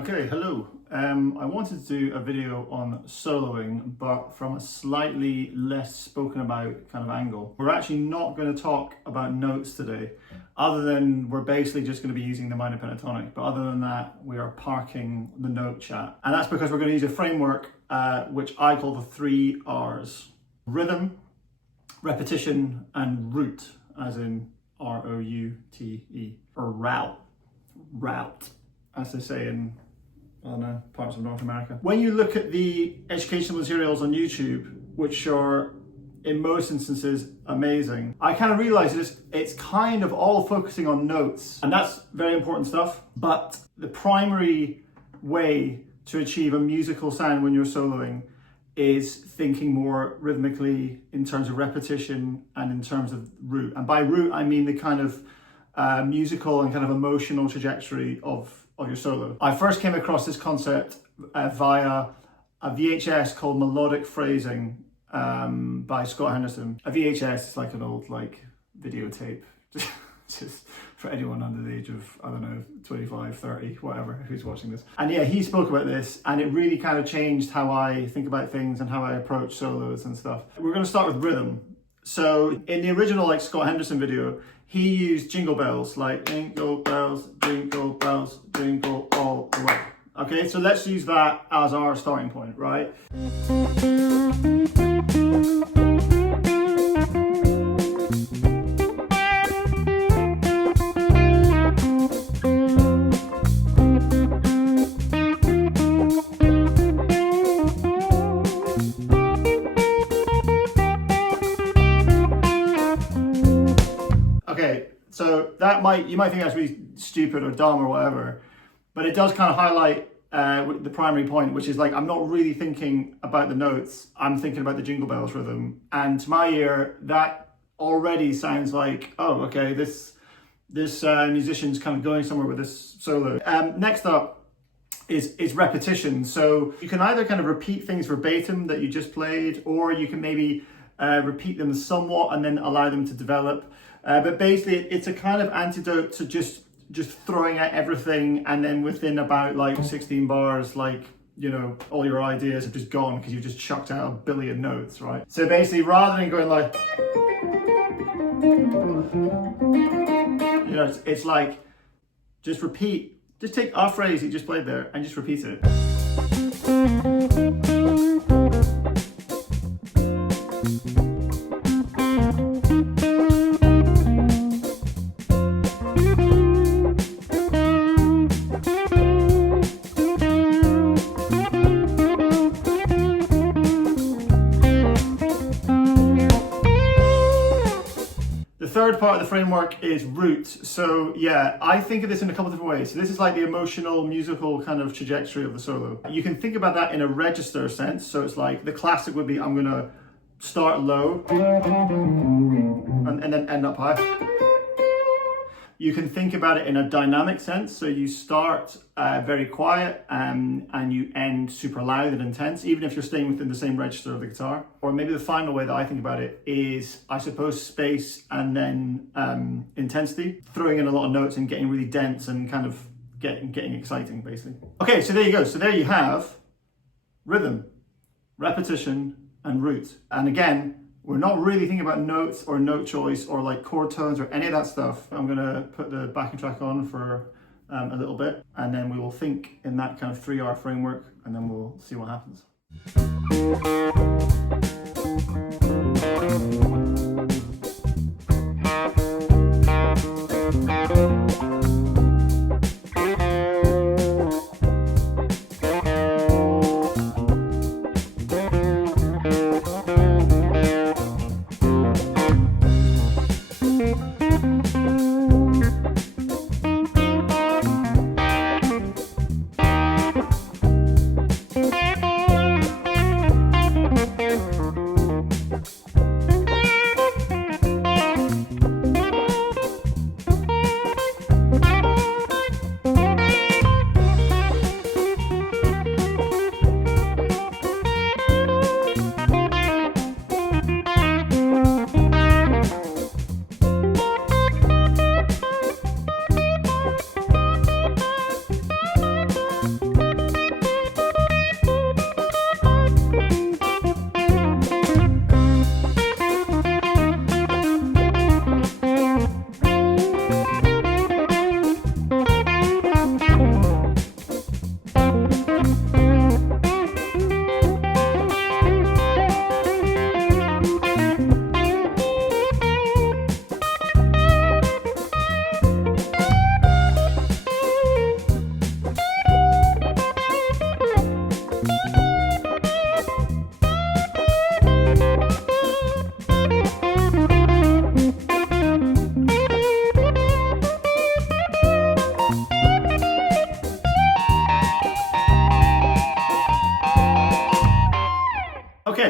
Okay, hello. I wanted to do a video on soloing, but from a slightly less spoken about kind of angle. We're actually not going to talk about notes today, other than we're basically just going to be using the minor pentatonic. But other than that, we are parking the note chat. And that's because we're going to use a framework which I call the 3 R's. Rhythm, repetition, and route, as in R-O-U-T-E, or route, as they say in, I don't know, parts of North America. When you look at the educational materials on YouTube, which are in most instances amazing, I kind of realized it's kind of all focusing on notes, and that's very important stuff. But the primary way to achieve a musical sound when you're soloing is thinking more rhythmically in terms of repetition and in terms of route. And by route, I mean the kind of musical and kind of emotional trajectory of your solo. I first came across this concept via a VHS called Melodic Phrasing by Scott Henderson. A VHS is like an old videotape, just for anyone under the age of, I don't know, 25, 30, whatever, who's watching this. And yeah, he spoke about this, and it really kind of changed how I think about things and how I approach solos and stuff. We're going to start with rhythm. So in the original Scott Henderson video, he used jingle bells, like jingle bells, jingle all the way. Okay, so let's use that as our starting point, right? Okay, so you might think that's really stupid or dumb or whatever, but it does kind of highlight the primary point, which is I'm not really thinking about the notes, I'm thinking about the jingle bells rhythm. And to my ear, that already sounds like, oh, okay, this musician's kind of going somewhere with this solo. Next up is repetition. So you can either kind of repeat things verbatim that you just played, or you can maybe repeat them somewhat and then allow them to develop. But basically, it's a kind of antidote to just throwing out everything, and then within about 16 bars, all your ideas have just gone because you've just chucked out a billion notes, right? So basically, rather than going it's like, just repeat, just take a phrase you just played there and just repeat it. The third part of the framework is route. So yeah, I think of this in a couple different ways. So this is like the emotional, musical kind of trajectory of the solo. You can think about that in a register sense. So it's like the classic would be, I'm gonna start low and then end up high. You can think about it in a dynamic sense. So you start very quiet and you end super loud and intense, even if you're staying within the same register of the guitar. Or maybe the final way that I think about it is, I suppose, space and then intensity, throwing in a lot of notes and getting really dense and kind of getting exciting, basically. Okay, so there you go. So there you have rhythm, repetition, and route. And again, we're not really thinking about notes or note choice or chord tones or any of that stuff. I'm gonna put the backing track on for a little bit, and then we will think in that kind of 3R framework, and then we'll see what happens.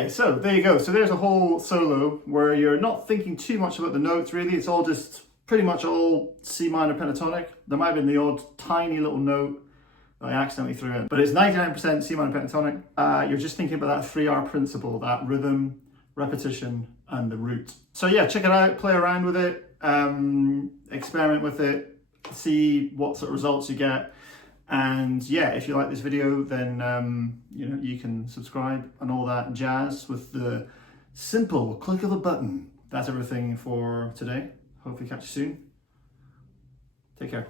Okay, so there you go. So there's a whole solo where you're not thinking too much about the notes really. It's all just pretty much all C minor pentatonic. There might have been the odd tiny little note that I accidentally threw in, but it's 99% C minor pentatonic. You're just thinking about that 3R principle, that rhythm, repetition, and the root. So yeah, check it out, play around with it, experiment with it, see what sort of results you get. And yeah, if you like this video, then you know, you can subscribe and all that jazz with the simple click of a button. That's everything for today. Hopefully catch you soon. Take care.